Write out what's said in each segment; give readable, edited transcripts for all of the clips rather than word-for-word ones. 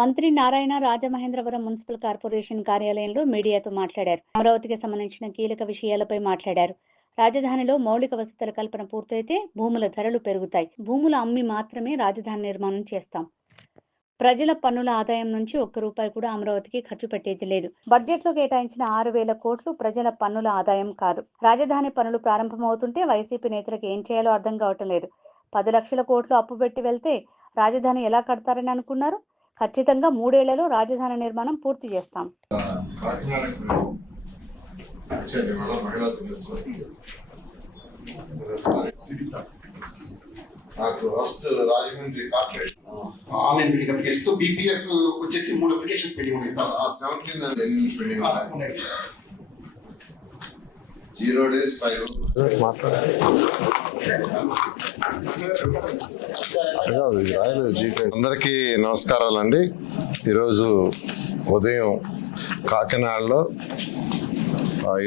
మంత్రి Narayana Rajamahendravaram municipal corporation కార్యాలయంలో మీడియాతో మాట్లాడారు. అమరావతికి సంబంధించిన కీలక విషయాలపై మాట్లాడారు. రాజధానిలో మౌలిక వసతుల కల్పన పూర్తయితే భూముల ధరలు పెరుగుతాయి. భూములు అమ్మి మాత్రమే రాజధాని నిర్మాణం చేస్తాం. ప్రజల పన్నుల ఆదాయం నుంచి ఒక్క రూపాయి కూడా అమరావతికి ఖర్చు పెట్టేది లేదు. బడ్జెట్లో కేటాయించిన 6,000 కోట్లు ప్రజల పన్నుల ఆదాయం కాదు. రాజధాని పనులు ప్రారంభమవుతుంటే వైసీపీ నేతలకు ఏం చేయాలో అర్థం కావటం లేదు. 10 లక్షల కోట్లు అప్పు పెట్టి వెళ్తే రాజధాని ఎలా కడతారని అనుకున్నారు? ఖచ్చితంగా 3 ఏళ్లలో రాజధాని నిర్మాణం పూర్తి చేస్తాం. Rajahmundry corporation online building application so BPS వచ్చేసి 3 అప్లికేషన్స్ పెండింగ్ ఉన్నాయి సార్. ఆ 7 కింద ఎన్ని పెండింగ్ ఉన్నాయి? 0 days 5 అందరికీ నమస్కారాలండి. ఈరోజు ఉదయం కాకినాడలో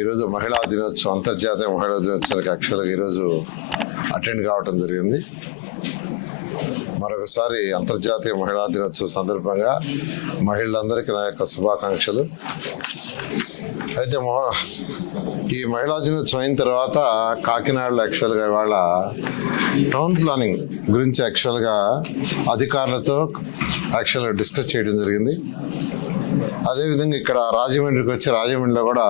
ఈరోజు మహిళా దినోత్సవం, అంతర్జాతీయ మహిళా దినోత్సవానికి యాక్చువల్గా ఈరోజు అటెండ్ కావటం జరిగింది. మరొకసారి అంతర్జాతీయ మహిళా దినోత్సవం సందర్భంగా మహిళలందరికీ నా యొక్క శుభాకాంక్షలు. అయితే ఈ మహిళా దినోత్సవం అయిన తర్వాత కాకినాడలో యాక్చువల్గా ఇవాళ టౌన్ ప్లానింగ్ గురించి యాక్చువల్గా అధికారులతో యాక్చువల్గా డిస్కస్ చేయడం జరిగింది. అదేవిధంగా ఇక్కడ రాజమండ్రికి వచ్చి రాజమండ్రిలో కూడా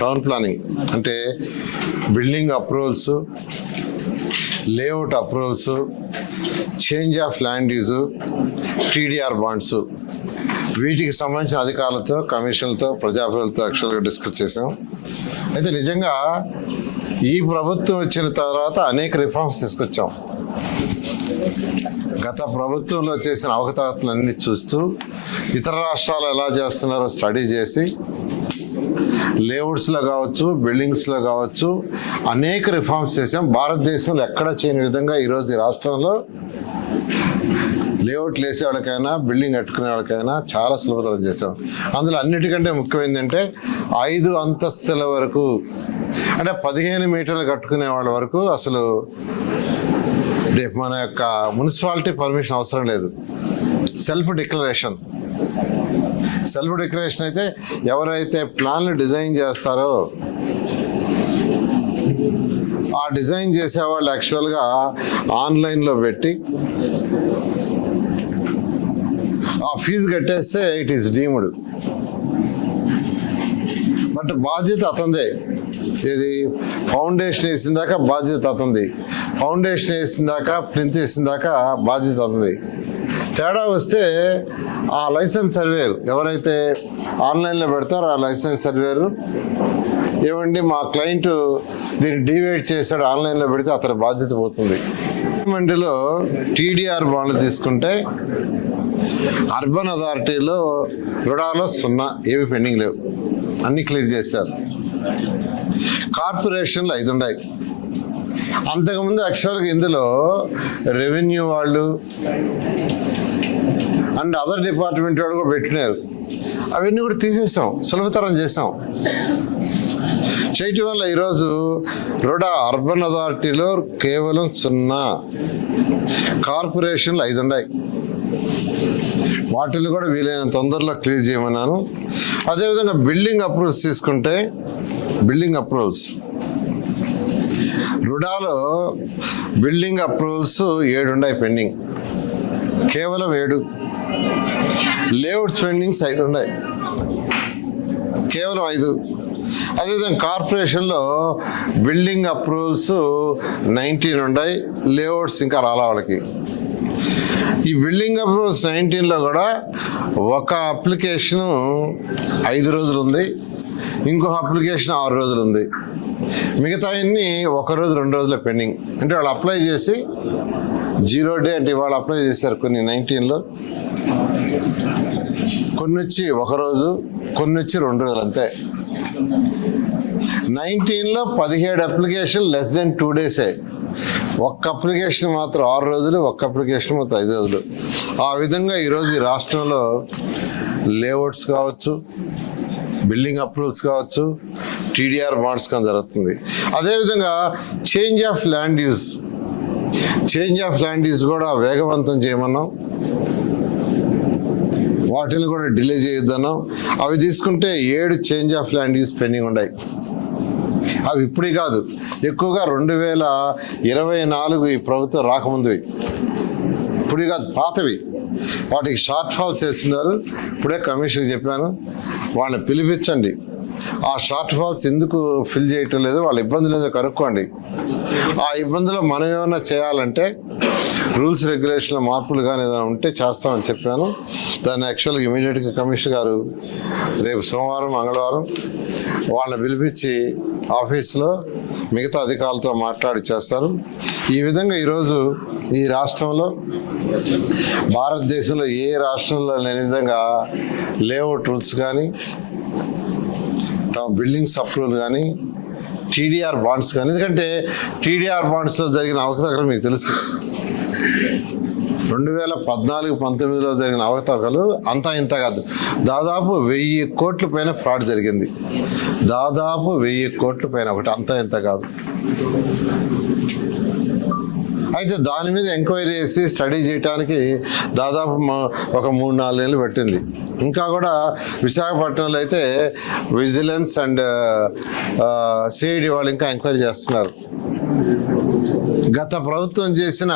టౌన్ ప్లానింగ్ అంటే building approvals, layout approvals, change of land use, TDR bonds, వీటికి సంబంధించిన అధికారులతో, కమిషన్లతో, ప్రజాప్రతినిధులతో యాక్చువల్గా డిస్కస్ చేసాం. అయితే నిజంగా ఈ ప్రభుత్వం వచ్చిన తర్వాత అనేక రిఫార్మ్స్ తీసుకొచ్చాం. గత ప్రభుత్వంలో చేసిన అవకతవకలన్నీ చూస్తూ ఇతర రాష్ట్రాలు ఎలా చేస్తున్నారో స్టడీ చేసి లేఅవుట్స్లో కావచ్చు, బిల్డింగ్స్లో కావచ్చు అనేక రిఫార్మ్స్ చేసాం. భారతదేశంలో ఎక్కడ చేయని విధంగా ఈరోజు ఈ రాష్ట్రంలో లేఅవుట్లు వేసే వాళ్ళకైనా, బిల్డింగ్ కట్టుకునే వాళ్ళకైనా చాలా సులభతరం చేసాం. అందులో అన్నిటికంటే ముఖ్యమైనదంటే 5 అంతస్తుల వరకు అంటే 15 మీటర్లు కట్టుకునే వాళ్ళ వరకు అసలు మన యొక్క మున్సిపాలిటీ పర్మిషన్ అవసరం లేదు. సెల్ఫ్ డిక్లరేషన్ అయితే ఎవరైతే ప్లాన్లు డిజైన్ చేస్తారో ఆ డిజైన్ చేసేవాళ్ళు యాక్చువల్గా ఆన్లైన్లో పెట్టి ఆ ఫీజు కట్టేస్తే ఇట్ ఈస్ డీమ్డ్. బట్ బాధ్యత అతందే. ఇది ఫౌండేషన్ వేసిన దాకా బాధ్యత అతంది, ఫౌండేషన్ వేసిన దాకా, ప్లింత్ వేసిన దాకా బాధ్యత అతంది. తేడా వస్తే ఆ లైసెన్స్ సర్వేయర్ ఎవరైతే ఆన్లైన్లో పెడతారో ఆ లైసెన్స్ సర్వేయర్ ఏమండి మా క్లయింట్ దీన్ని డివైడ్ చేశాడు ఆన్లైన్లో పెడితే అతని బాధ్యత పోతుంది. మండిలో టీడీఆర్ బాండ్లు తీసుకుంటే అర్బన్ అథారిటీలో రుణాలో 0, ఏవి పెండింగ్ లేవు, అన్నీ క్లియర్ చేశారు. కార్పొరేషన్లు 5 ఉన్నాయి. అంతకుముందు యాక్చువల్గా ఇందులో రెవెన్యూ వాళ్ళు అండ్ అదర్ డిపార్ట్మెంట్ వాళ్ళు కూడా పెట్టినారు. అవన్నీ కూడా తీసేసాం, సులభతరం చేసాం. చేయటం వల్ల ఈరోజు రుడా అర్బన్ అథారిటీలో కేవలం 0, కార్పొరేషన్లు 5 ఉన్నాయి. వాటిని కూడా వీలైన తొందరలో క్లియర్ చేయమన్నాను. అదేవిధంగా బిల్డింగ్ అప్రూవల్స్ తీసుకుంటే బిల్డింగ్ అప్రూవల్స్ రుడాలో బిల్డింగ్ అప్రూవల్స్ 7 ఉన్నాయి పెండింగ్, కేవలం 7. లేఅవుట్స్ పెండింగ్స్ 5 ఉన్నాయి, కేవలం 5. అదేవిధంగా కార్పొరేషన్లో బిల్డింగ్ అప్రూవల్స్ 19 ఉన్నాయి, లేఅవుట్స్ ఇంకా రాలా వాళ్ళకి. ఈ బిల్డింగ్ అప్రూవల్స్ 19లో కూడా ఒక అప్లికేషను 5 రోజులు ఉంది, ఇంకొక అప్లికేషన్ 6 రోజులు ఉంది, మిగతా అన్ని 1 రోజు 2 రోజుల పెండింగ్. అంటే వాళ్ళు అప్లై చేసి 0 డే అంటే వాళ్ళు అప్లై చేశారు కొన్ని 19లో, కొన్ని వచ్చి 1 రోజు, కొన్ని వచ్చి 2 రోజులు అంతే. 19లో 17 అప్లికేషన్ లెస్ దెన్ 2 డేసే, ఒక్క అప్లికేషన్ మాత్రం 6 రోజులు, ఒక్క అప్లికేషన్ మాత్రం 5 రోజులు. ఆ విధంగా ఈరోజు ఈ రాష్ట్రంలో లేఅవుట్స్ కావచ్చు, బిల్డింగ్ అప్రూవల్స్ కావచ్చు, టీడీఆర్ బాండ్స్ కానీ జరుగుతుంది. అదేవిధంగా చేంజ్ ఆఫ్ ల్యాండ్ యూజ్ కూడా వేగవంతం చేయమన్నాం. వాటిని కూడా డిలే చేయొద్దన్నాం. అవి తీసుకుంటే 7 change of land use pending ఉన్నాయి. అవి ఇప్పుడే కాదు, ఎక్కువగా 2024 ఈ ప్రభుత్వం రాకముందువి, ఇప్పుడే కాదు పాతవి. వాటికి షార్ట్ ఫాల్స్ వేస్తున్నారు. ఇప్పుడే కమిషన్కి చెప్పాను, వాళ్ళని పిలిపించండి. ఆ షార్ట్ ఫాల్స్ ఎందుకు ఫిల్ చేయటం లేదు, వాళ్ళ ఇబ్బందులు ఏదో కనుక్కోండి. ఆ ఇబ్బందులు మనం ఏమైనా చేయాలంటే రూల్స్ రెగ్యులేషన్ల మార్పులు కానీ ఏదైనా ఉంటే చేస్తామని చెప్పాను. దాన్ని యాక్చువల్గా ఇమీడియట్గా కమిషనర్ గారు రేపు సోమవారం మంగళవారం వాళ్ళని పిలిపించి ఆఫీస్లో మిగతా అధికారులతో మాట్లాడి చేస్తారు. ఈ విధంగా ఈరోజు ఈ రాష్ట్రంలో, భారతదేశంలో ఏ రాష్ట్రంలో లేని విధంగా లేఅవుట్ రూల్స్ కానీ, బిల్డింగ్స్ అప్రూవల్ కానీ, టీడీఆర్ బాండ్స్ కానీ, ఎందుకంటే టీడీఆర్ బాండ్స్లో జరిగిన అవకతవకలు మీకు తెలుసు. 2014-19లో జరిగిన అవకతవకలు అంతా ఇంత కాదు, దాదాపు 1000 కోట్ల పైన ఫ్రాడ్ జరిగింది. దాదాపు 1000 కోట్ల పైన, ఒకటి అంతా ఇంత కాదు. అయితే దాని మీద ఎంక్వైరీ చేసి స్టడీ చేయడానికి దాదాపు ఒక 3-4 నెలలు పట్టింది. ఇంకా కూడా విశాఖపట్నంలో అయితే విజిలెన్స్ అండ్ సిఐడి వాళ్ళు ఇంకా ఎంక్వైరీ చేస్తున్నారు. గత ప్రభుత్వం చేసిన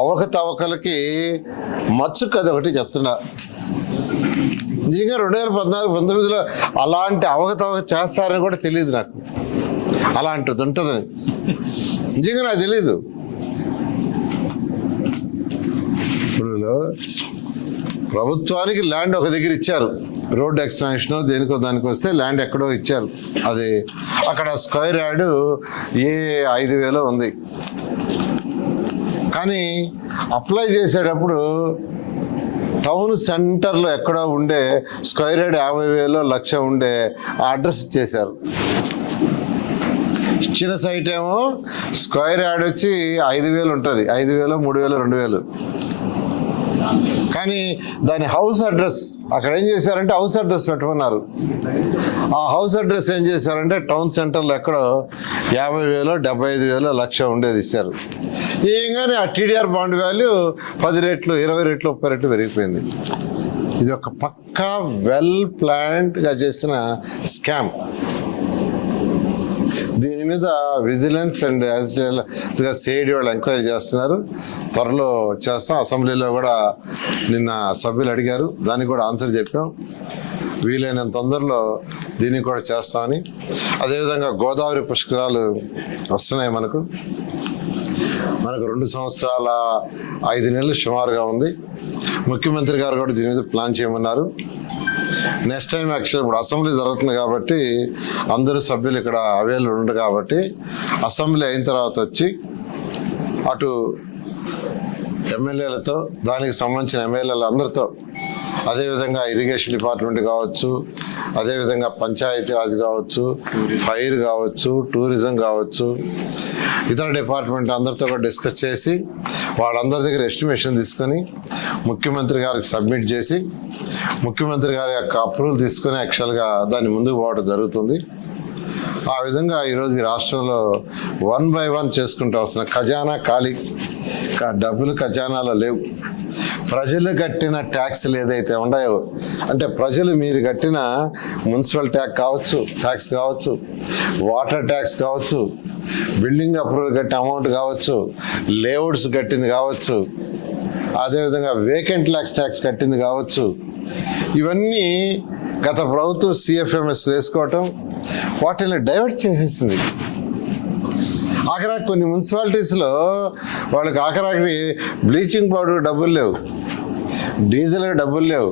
అవకతవకలకి మచ్చు కథ ఒకటి చెప్తున్నా. నిజంగా 2014-19లో అలాంటి అవకతవక చేస్తారని కూడా తెలియదు నాకు. అలాంటిది ఉంటుందని నిజంగా నాకు తెలీదు. ఇప్పుడు ప్రభుత్వానికి ల్యాండ్ ఒక దగ్గర ఇచ్చారు, రోడ్ ఎక్స్పాన్షన్ దేనికో దానికి వస్తే ల్యాండ్ ఎక్కడో ఇచ్చారు. అది అక్కడ స్క్వేర్ యార్డ్ 5,000 ఉంది. కానీ అప్లై చేసేటప్పుడు టౌన్ సెంటర్లో ఎక్కడో ఉండే స్క్వేర్ యార్డ్ 50,000 లక్ష ఉండే ఆ అడ్రస్ ఇచ్చేశారు. ఇచ్చిన సైట్ ఏమో స్క్వేర్ యార్డ్ వచ్చి 5,000 ఉంటుంది, 5,000, 3,000, 2,000. కానీ దాని హౌస్ అడ్రస్ అక్కడ ఏం చేశారంటే హౌస్ అడ్రస్ పెట్టుకున్నారు. ఆ హౌస్ అడ్రస్ ఏం చేశారంటే టౌన్ సెంటర్లో ఎక్కడో 50,000, 75,000, లక్ష ఉండేది ఇచ్చారు. ఏంగానే ఆ టీడీఆర్ బాండ్ వాల్యూ 10 రెట్లు, 20 రెట్లు, 30 రెట్లు పెరిగిపోయింది. ఇది ఒక పక్కా వెల్ ప్లాన్డ్గా చేసిన స్కామ్. దీని మీద విజిలెన్స్ అండ్ యాజ్గా సిఐడి వాళ్ళు ఎంక్వైరీ చేస్తున్నారు. త్వరలో చేస్తాం. అసెంబ్లీలో కూడా నిన్న సభ్యులు అడిగారు, దానికి కూడా ఆన్సర్ చెప్పాం. వీలైనంత తొందరలో దీనికి కూడా చేస్తామని. అదేవిధంగా గోదావరి పుష్కరాలు వస్తున్నాయి. మనకు 2 సంవత్సరాల 5 నెలలు సుమారుగా ఉంది. ముఖ్యమంత్రి గారు కూడా దీని మీద ప్లాన్ చేయమన్నారు. నెక్స్ట్ టైం యాక్చువల్ ఇప్పుడు అసెంబ్లీ జరుగుతుంది కాబట్టి అందరూ సభ్యులు ఇక్కడ అవైలబుల్ ఉండరు కాబట్టి అసెంబ్లీ అయిన తర్వాత వచ్చి అటు ఎమ్మెల్యేలతో, దానికి సంబంధించిన ఎమ్మెల్యేలు అందరితో, అదేవిధంగా ఇరిగేషన్ డిపార్ట్మెంట్ కావచ్చు, అదేవిధంగా పంచాయతీరాజ్ కావచ్చు, ఫైర్ కావచ్చు, టూరిజం కావచ్చు, ఇతర డిపార్ట్మెంట్ అందరితో కూడా డిస్కస్ చేసి వాళ్ళందరి దగ్గర ఎస్టిమేషన్ తీసుకొని ముఖ్యమంత్రి గారికి సబ్మిట్ చేసి ముఖ్యమంత్రి గారి యొక్క అప్రూవల్ తీసుకొని యాక్చువల్గా దాన్ని ముందుకు పోవడం జరుగుతుంది. ఆ విధంగా ఈరోజు ఈ రాష్ట్రంలో 1 by 1 చేసుకుంటూ వస్తున్న ఖజానా ఖాళీ, డబ్బులు ఖజానాలో లేవు. ప్రజలు కట్టిన ట్యాక్స్లు ఏదైతే ఉన్నాయో, అంటే ప్రజలు మీరు కట్టిన మున్సిపల్ ట్యాక్స్ కావచ్చు, వాటర్ ట్యాక్స్ కావచ్చు, బిల్డింగ్ అప్రూవల్ కట్టిన అమౌంట్ కావచ్చు, లేఅవుట్స్ కట్టింది కావచ్చు, అదేవిధంగా వేకెంట్ ట్యాక్స్ కట్టింది కావచ్చు, ఇవన్నీ గత ప్రభుత్వం సిఎఫ్ఎంఎస్ వేసుకోవటం వాటిని డైవర్ట్ చేసేసింది. ఆఖరాకి కొన్ని మున్సిపాలిటీస్లో వాళ్ళకి ఆఖరాకి బ్లీచింగ్ పౌడర్ డబ్బులు లేవు, డీజిల్కి డబ్బులు లేవు.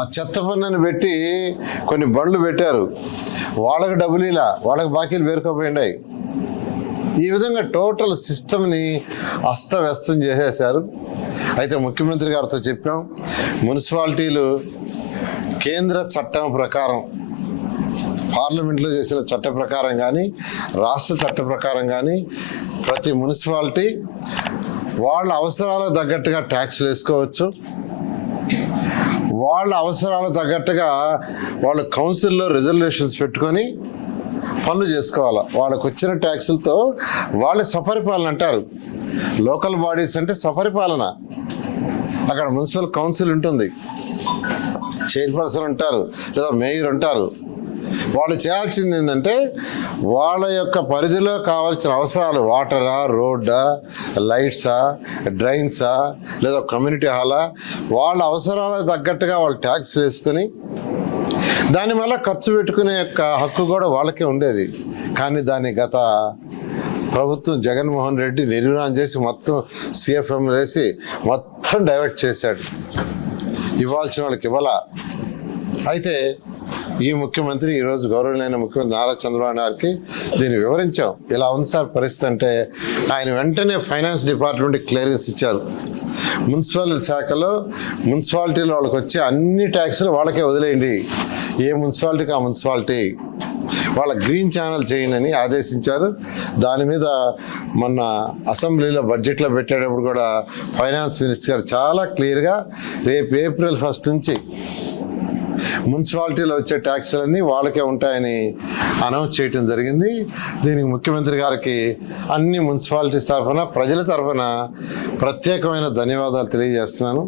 ఆ చెత్త పన్నుని పెట్టి కొన్ని బండ్లు పెట్టారు, వాళ్ళకి డబ్బులు ఇలా, వాళ్ళకి బాకీలు పేరుకోపోయినాయి. ఈ విధంగా టోటల్ సిస్టమ్ని అస్తవ్యస్తం చేసేశారు. అయితే ముఖ్యమంత్రి గారితో చెప్పాం, మున్సిపాలిటీలు కేంద్ర చట్టం ప్రకారం, పార్లమెంట్లో చేసిన చట్ట ప్రకారం కానీ, రాష్ట్ర చట్ట ప్రకారం కానీ ప్రతి మున్సిపాలిటీ వాళ్ళ అవసరాలకు తగ్గట్టుగా ట్యాక్స్లు వేసుకోవచ్చు. వాళ్ళ అవసరాలకు తగ్గట్టుగా వాళ్ళు కౌన్సిల్లో రిజర్వేషన్స్ పెట్టుకొని పనులు చేసుకోవాలి. వాళ్ళకు వచ్చిన ట్యాక్సులతో వాళ్ళు స్వపరిపాలన అంటారు. లోకల్ బాడీస్ అంటే స్వపరిపాలన. అక్కడ మున్సిపల్ కౌన్సిల్ ఉంటుంది, చైర్పర్సన్ ఉంటారు లేదా మేయర్ ఉంటారు. వాళ్ళు చేయాల్సింది ఏంటంటే వాళ్ళ యొక్క పరిధిలో కావాల్సిన అవసరాలు, వాటరా, రోడ్డా, లైట్సా, డ్రైన్సా, లేదా కమ్యూనిటీ హాలా, వాళ్ళ అవసరాలకు తగ్గట్టుగా వాళ్ళు ట్యాక్స్ వేసుకొని దాని వల్ల ఖర్చు పెట్టుకునే యొక్క హక్కు కూడా వాళ్ళకే ఉండేది. కానీ దాన్ని గత ప్రభుత్వం జగన్మోహన్ రెడ్డి నిర్వీర్యం చేసి మొత్తం సిఎఫ్ఎం వేసి మొత్తం డైవర్ట్ చేశాడు. ఇవ్వాల్సిన వాళ్ళకి ఇవ్వాలా. అయితే ఈ ముఖ్యమంత్రి ఈరోజు గౌరవనీయ ముఖ్యమంత్రి నారా చంద్రబాబు గారికి దీన్ని వివరించాం. ఇలా ఉంది సార్ పరిస్థితి అంటే ఆయన వెంటనే ఫైనాన్స్ డిపార్ట్మెంట్కి క్లియరెన్స్ ఇచ్చారు. మున్సిపల్ శాఖలో మున్సిపాలిటీలో వాళ్ళకి వచ్చే అన్ని ట్యాక్స్లు వాళ్ళకే వదిలేయండి, ఏ మున్సిపాలిటీకి ఆ మున్సిపాలిటీ, వాళ్ళ గ్రీన్ ఛానల్ చేయండి అని ఆదేశించారు. దాని మీద మొన్న అసెంబ్లీలో బడ్జెట్లో పెట్టేటప్పుడు కూడా ఫైనాన్స్ మినిస్టర్ గారు చాలా క్లియర్గా రేపు April 1 నుంచి మున్సిపాలిటీలో వచ్చే ట్యాక్స్లన్నీ వాళ్ళకే ఉంటాయని అనౌన్స్ చేయడం జరిగింది. దీనికి ముఖ్యమంత్రి గారికి అన్ని మున్సిపాలిటీస్ తరఫున, ప్రజల తరఫున ప్రత్యేకమైన ధన్యవాదాలు తెలియజేస్తున్నాను.